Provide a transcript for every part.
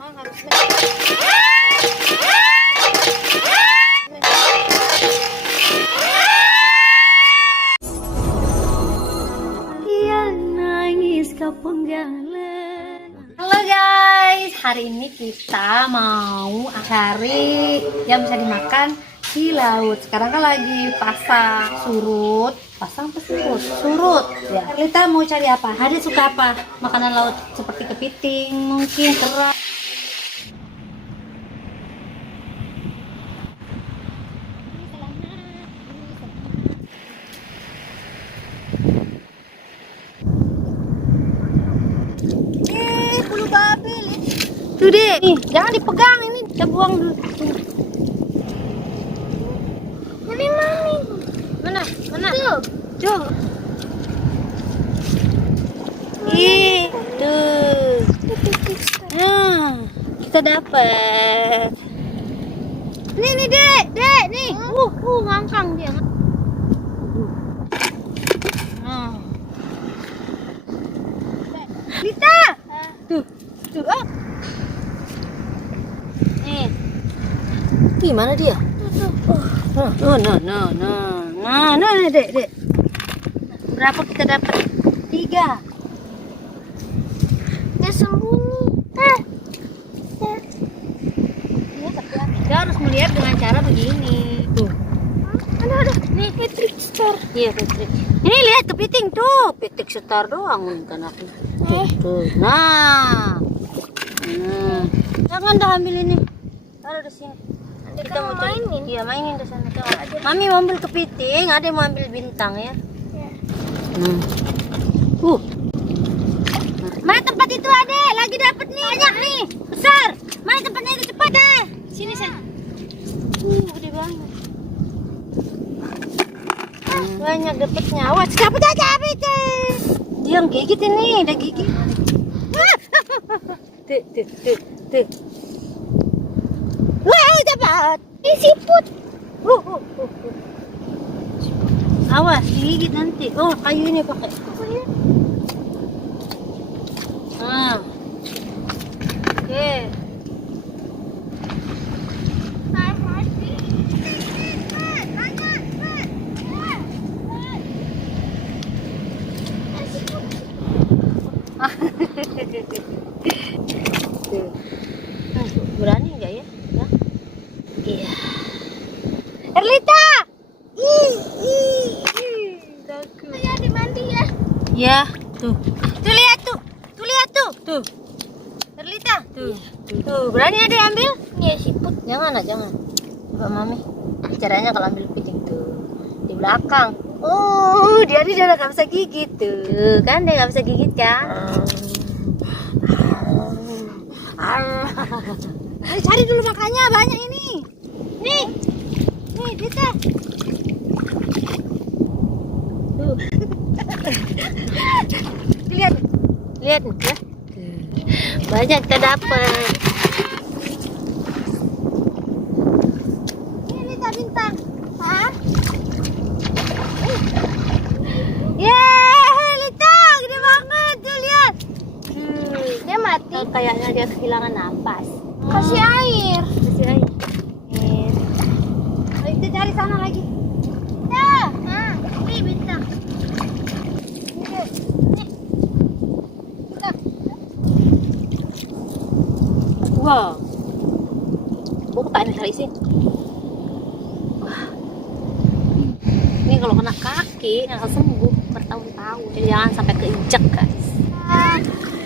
Halo guys, hari ini kita mau cari yang bisa dimakan di laut. Sekarang kan lagi surut ya. Kita mau cari apa? Hari suka apa? Makanan laut seperti kepiting, mungkin kerang. Bulu babi. Tuh deh, nih, jangan dipegang, ini kita buang dulu. Ini mami. Mana? Tuh. Tuh. Nah, kita dapat. Nih, Dek, nih. Ngangkang dia. Lita. Tuh. Nih. Gimana dia? Nah, Dek. Berapa kita dapat? 3. Dia sembunyi. Kita harus melihat dengan cara begini. Tuh. Ada. Nih, Patrick Star. Iya, Patrick. Ini lihat kepiting tuh. Patrick Star doang kan aku. Tuh. Nah. Jangan dah ambil ini. Taruh di sini. Nanti kita mau mainin. Iya, mainin di sana. Mami mau ambil kepiting, ada yang mau ambil bintang ya. Mana tempat itu, Ade? Lagi dapat nih. Banyak nih. Besar. Mana tempatnya itu, cepat deh. Sini sana. Gede banget. Banyak dapatnya. Wah, cabut aja, itu. Dia yang gigit ini, udah gigit. Tuh. Wah, dapat. Ini siput. Awas, gigit nanti. Oh, kayu ini pakai. Oke. Berani nggak ya? Iya. Erlita. Takut. Saya di mandi ya. Ya, tuh. Tuh lihat tuh. Tuh. Erlita. Tuh, berani ada ambil? Iya, siput. Jangan. Coba Mami. Caranya kalau ambil piting tuh di belakang. Oh, dia nggak bisa gigit tuh. Kan dia nggak bisa gigit kan? Cari dulu makannya, banyak ini. Nih, Dita. Tuh. Lihat ya. Banyak kita dapat. Ini Dita bintang. Hah? Lita, gede banget tuh, lihat. Dia mati. Kayaknya dia kehilangan napas. Kasih air. Ayo kita cari sana lagi. Ini bintang. Wow. Kok tak ada cari sih? Ini kalau kena kaki nggak sembuh bertahun-tahun. Jadi jangan sampai keinjek, guys.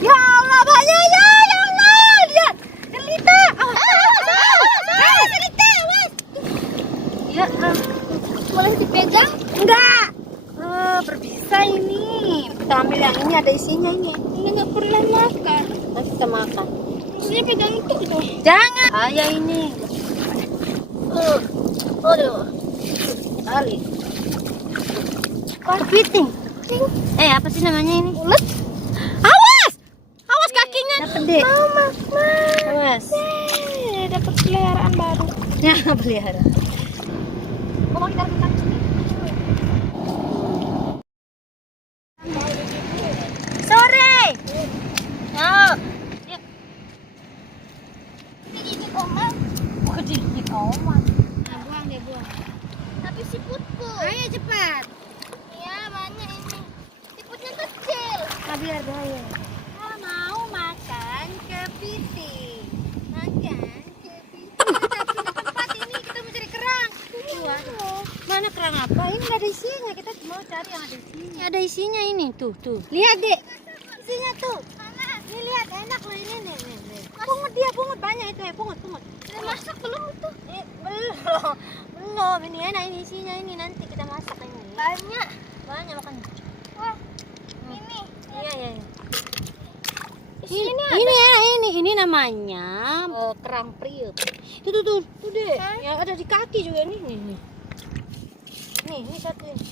Ya Allah, banyak ya Allah. Lihat. Lita. Lita, awas. Ya, boleh dipegang? Enggak. Berbisa ini. Kita ambil yang ini, ada isinya ini. Ini nggak pernah makan. Nanti kita makan. Maksudnya pegang itu gitu. Jangan. Ayah ini. Aduh. Tarik. Kepiting. Apa sih namanya ini? Ulet. Awas kakinya. Dapat deh. Mama. Awas. Dapat peliharaan baru. Ya, peliharaan. Mau kita rebutan sini. Sore. mau man. Nah, buang deh, buang. Tapi siputku. Ayo cepat. Ya, banyak ini. Siputnya kecil. Nah, biar bahaya. Mau makan kepiting. Makan kepiting. Tapi tempat ini kita mencari kerang. Mana kerang apa? Ini nggak ada isinya. Kita mau cari yang ada isinya. Ada isinya ini. Tuh. Lihat dek. Isinya tuh. Ini lihat enak loh ini nih. Pungut banyak itu ya. Pungut. Udah masak belum itu? Belum. Ini enak ini isinya ini nanti kita masak ini. Banyak. Banyak makanya. Wah, ini. Iya. Isinya Ini namanya kerang priuk. Tuh deh. Yang ada di kaki juga nih. Nih satu ini.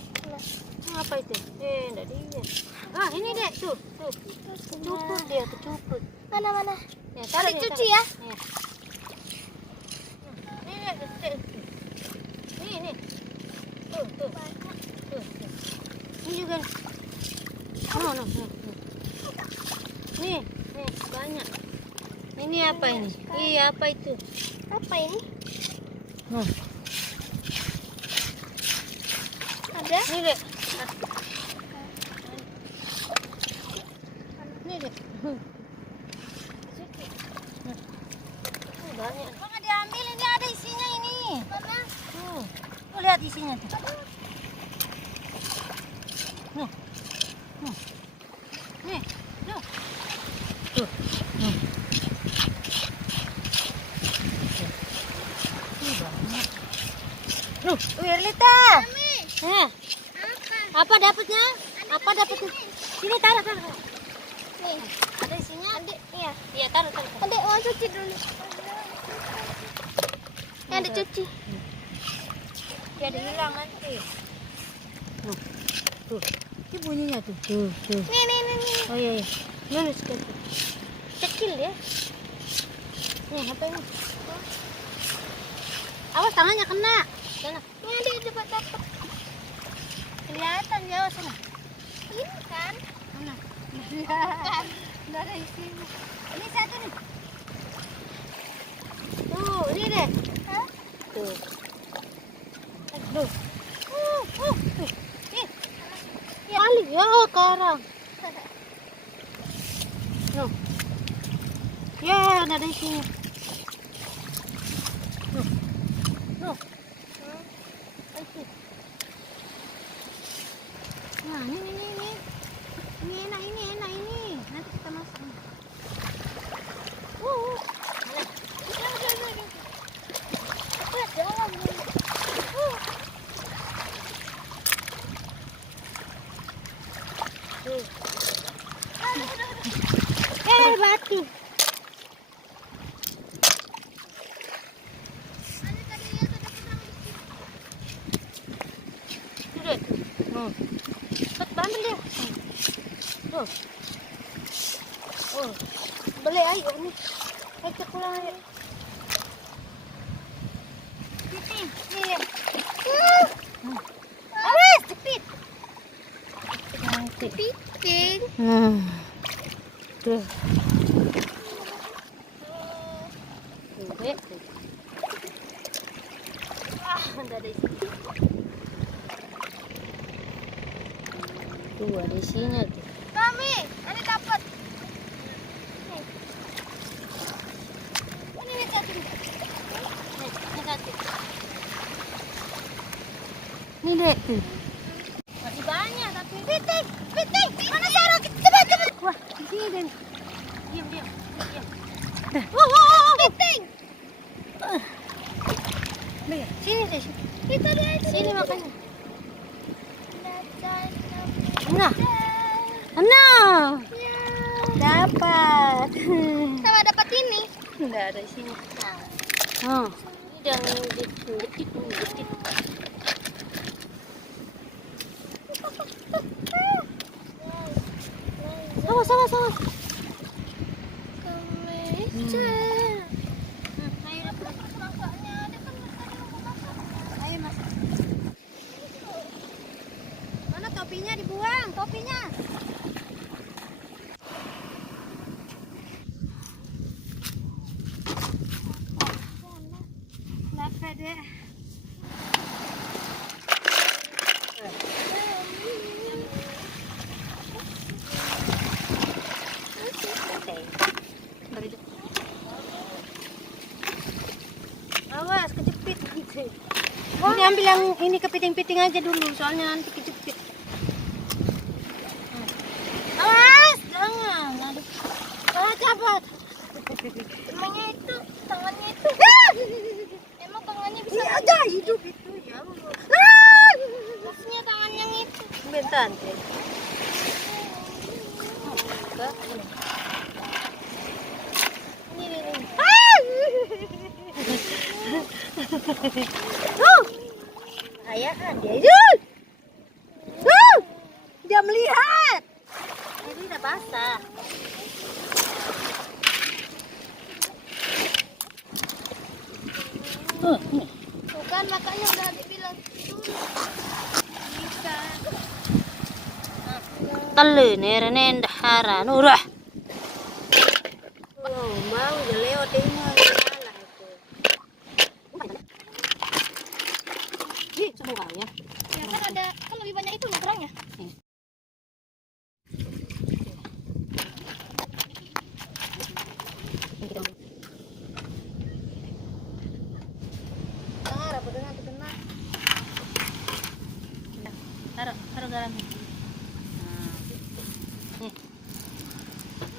Ini apa itu? Enggak dia. Ah, ini deh, tuh. Kecuput dia, kecuput. Mana? Ya, Taruh cuci ya. Iya. Nih. Tuh. Ini juga. No. Nih, banyak. Ini apa ini? Iya, apa itu? Apa ini? Nah, Ada? ini deh. Ini deh. Banyak. Jangan diambil, ini ada isinya ini. Mana? Tuh lihat isinya tuh. Nih. Tuh. Wirlita. Mami, Nah, apa? apa dapatnya? Apa dapatnya? Sini taruh. Nih, Ada isinya? adik, iya. Iya, taruh. Adik mau cuci dulu. Ini ada cuci. Ya ada hilang nanti. Tuh. Ini bunyinya tuh. Tuh. Nih. Oh iya. Lurus ke tuh. Kecil ya. Nih, apa ini? Awas tangannya kena. Sana. Ini adik dapat. Kelihatan jauh sana. Ini kan? Mana? Kan? Nggak ada isinya. Ini satu nih. Tuh, ini deh. Hah? Tuh. Tuh. Tuh. Nih. Kali ya karang. Nuh. Ya, nggak ada isinya. Nuh. Nah, ini. Ini enak ini. Nanti kita masak. Lihat dalam nih. Tuh. Batu. Tuh. Cepat ambil dia. Tuh. Boleh ayo nih. Kita pulang ayo. Nih ya. Awas, cepit. Piting. Tuh. Dek. Ada isi. Tuh ada isinya tuh. Mami, ada dapat. Ini satu. Ini satu. Ini dek tuh. Masih banyak tapi. Piting. Mana Sarah? Cepat. Wah, di sini deh. Diam. Piting. Lihat, sini deh. Itu dia. Sini makanya. Nah. Nah. Dapat. Sama dapat ini. Enggak ada isinya. Oh. Jangan dikit. Sama. Ayo masak. Mana topinya dibuang, topinya. Belakang. Ini ambil yang ini kepiting-piting aja dulu, soalnya nanti kejepit. Awas, jangan. Aduh. Cepat. Emangnya itu, tangannya itu. Emang tangannya bisa Ada hidup itu ya. maksudnya tangan yang itu. Bentar. Ayah ada. Dia melihat. Ini udah basah. Bukan, makanya udah dibilang bisa. Telu nih dahara nurah. Oh, mau jeleo tinggal salah itu. Ih, semua ya. Ya kan ada, kan lebih banyak itu kerangnya. Taruh garam. Nih.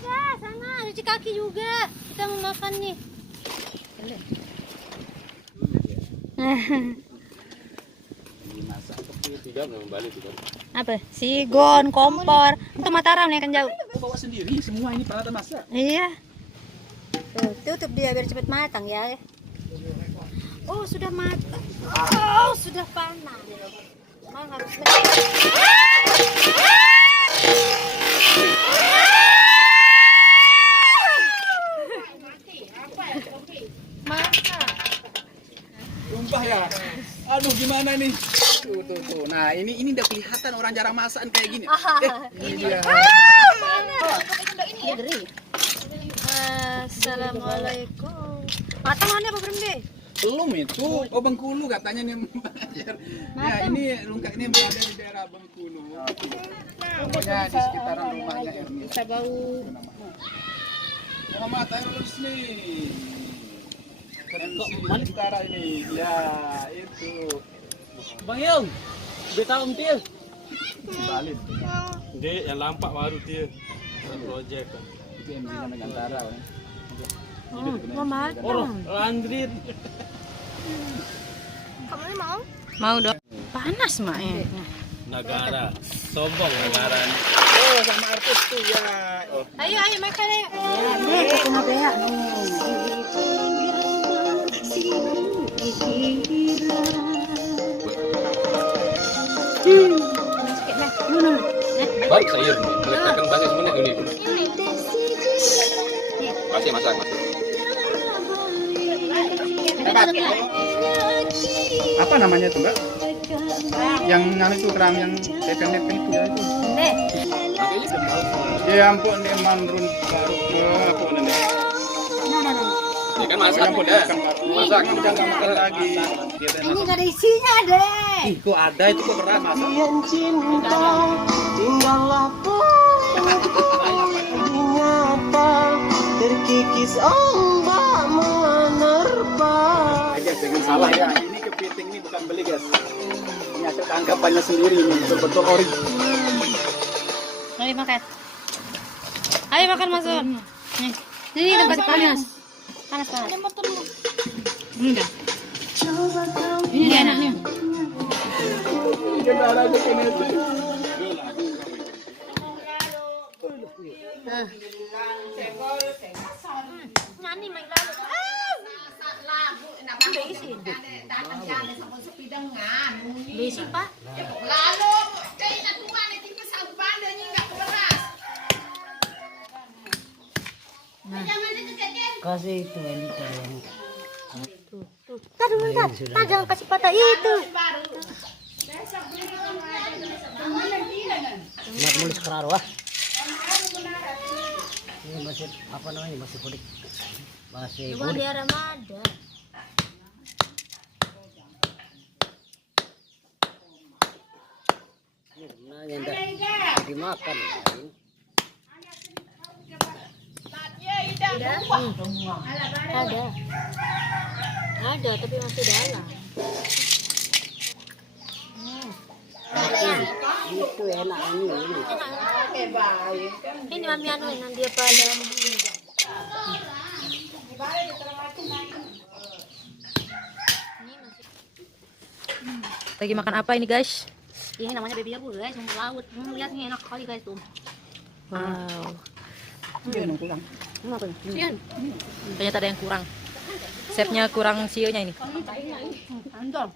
Ya, sana cuci kaki juga. Kita mau makan nih. Apa? Sigon, kompor. Untuk Mataram nih kan jauh. Bawa sendiri semua ini peralatan masak. Iya. Tuh, tutup dia biar cepat matang ya. Oh, sudah matang. Oh, sudah panas. Memang harus Sumpah ya. Aduh gimana nih? Tuh. Nah, ini udah kelihatan orang jarang masakan kayak gini. Ini dia. Assalamualaikum. Matang mana apa belum deh? Belum itu. Oh Bengkulu katanya nih. Ya ini lungkak ini berada di daerah Bengkulu. Pokoknya di sekitaran rumahnya ini. Bisa bau. Muhammad Hairul nih. Keren utara ini. Ya, itu. Bang Yong, beta umpil. Balik. Hindi, yang lampak baru dia. Project. Itu yang bisa Nagantara. Oh, landrit. Kamu ini mau? Mau dong. Panas mak ya. Negara, sombong negara. Oh, sama artis tuh ya. Oh. Ayo makan ayo. Nih, aku mau beak Baik saya meletakkan bahasa sebenarnya ini. Masih masak. Apa namanya tuh Mbak? Yang itu kerang yang lepeng-lepeng itu ya itu. Ya ampun dia mandrun baru ke apa namanya? Ini kan masak ya. Masak jangan makan lagi. Ini gak ada isinya deh. Ih, kok ada itu kok keras masak. Terkikis ombak menerpa. Guys, jangan salah ya. Ini kepiting ini bukan beli guys. Ini hasil tangkapannya sendiri ini betul-betul ori. Mari makan. Ayo makan masuk. Nih, ini tempat panas. Panas. Ada motormu. Enggak. Ini dia anaknya. Kita ada ke itu. Nani main lalu. Besi pak. Kasih itu wanita yang Taruh bentar. Jangan kasih patah itu. mat mulus keraro ah. Ini masih apa namanya masih kudik. Masih Cuma kudik. dia Ramadan. Nah, yang dah dimakan. Ada. Ada tapi masih dalam. Itu enak ini. Ini mami anu yang dia pada. Lagi makan apa ini guys? Ini namanya baby aku guys, rumput laut. Lihat nih enak sekali guys tuh. Wow. Sian. Ternyata ada yang kurang. Chefnya kurang sionya ini. Anjol.